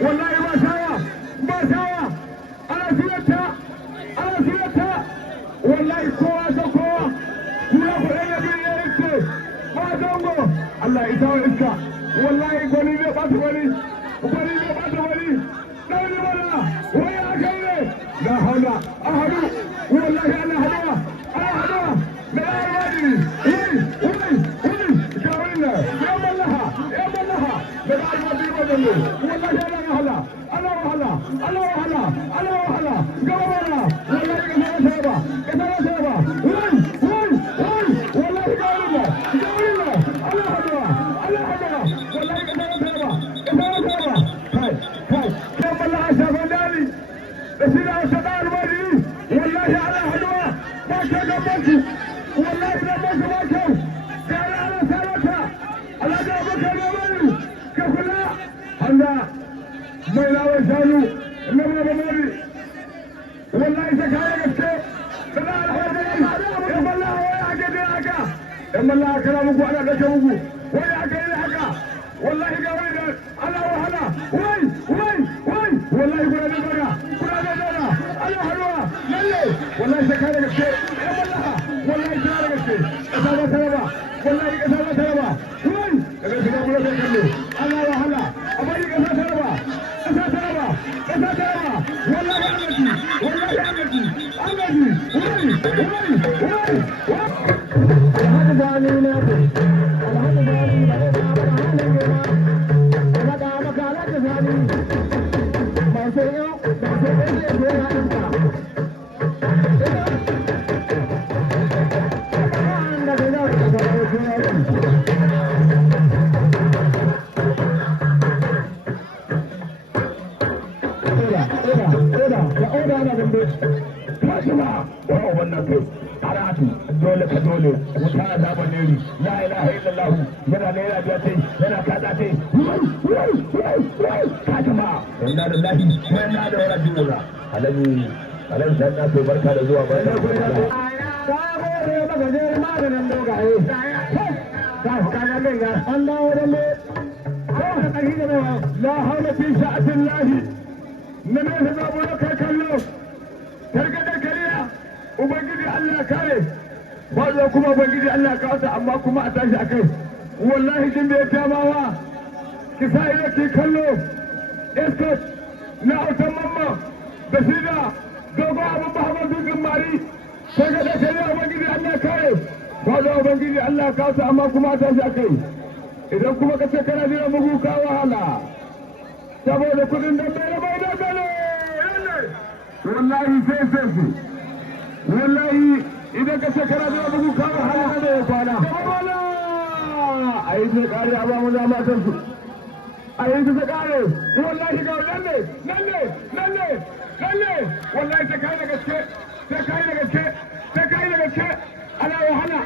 wallahi ba shawa ba shawa ana siyarta wallahi kowa ta kowa kula kuɗin da biyu ya iske ba zango Allah ya tawo iska wallahi gwani zai ɓata wani ɗauni mana wai a kai ne la haula ahadu wallahi ana haduwa da almajiri wai ga wannan ya mallaha da almajiri ba zango wallahi ana wahala gaba mana wallahi ka sama shaba wai wallahi ga wannan ana haduwa wallahi ka sama shaba kai kan mallaha shaban dali da shi da wasu da almajiri wallahi ana haduwa ba ka gabanci wallahi da masu ba kyau ga yana sarauta Allah da abokan yamani ka kula handa mai lawan shanu na mamari wallahi ta kare gaske da na alhaji ya balla wai ake jira haka yan balla kana muku ana dace muku wai aka yi haka wallahi ga wai da ana wahala wai wallahi kuna da daga ana haruwa lalle wallahi ta kare gaske yan balla wallahi ta kare gaske kasa ba taraba wallahi kasa ba taraba wai daga shiga mu da kallo ana wahala amma ni kasa taraba wallahi annabi alhaji gani na ku alhaji gani da ya ba da halin gina da da maka alhaji gani ba sai yau ba sai dai ya zo ya dinka dole ka dole wuta a zaɓar neri la ilaha illallah yana naira biya tai yana kaza tai ka jama inna lillahi wa inna ilaihi raji'un alamu san na to barka da zuwa barka da zuwa ka gore maka je maganin dogaye ka ga nan ga an dawo da mu la hawla fi sha'atillahi nan ne da mu kai kallo targada kariya ubangiji Allah kare ba kuma ubangiji Allah ka wata amma kuma a tashi a kai wallahi jin da ya tamawa ki sa ido ki kallo escort na autan mamma da shi da dogo abin bahabar dukkan mari sai ga da kai ubangiji Allah kare ba ubangiji Allah ka wata amma kuma a tashi a kai idan kuma ka ce kana jira mugu ka wahala saboda kudin da bai da gano wallahi sai wallahi idan ka ce kana zuwa bugu kawo halin da ya kwana a yi sai kare a ba mu za matan su a yi su kare wallahi ga nan ne wallahi ta kai da gaske ana wahala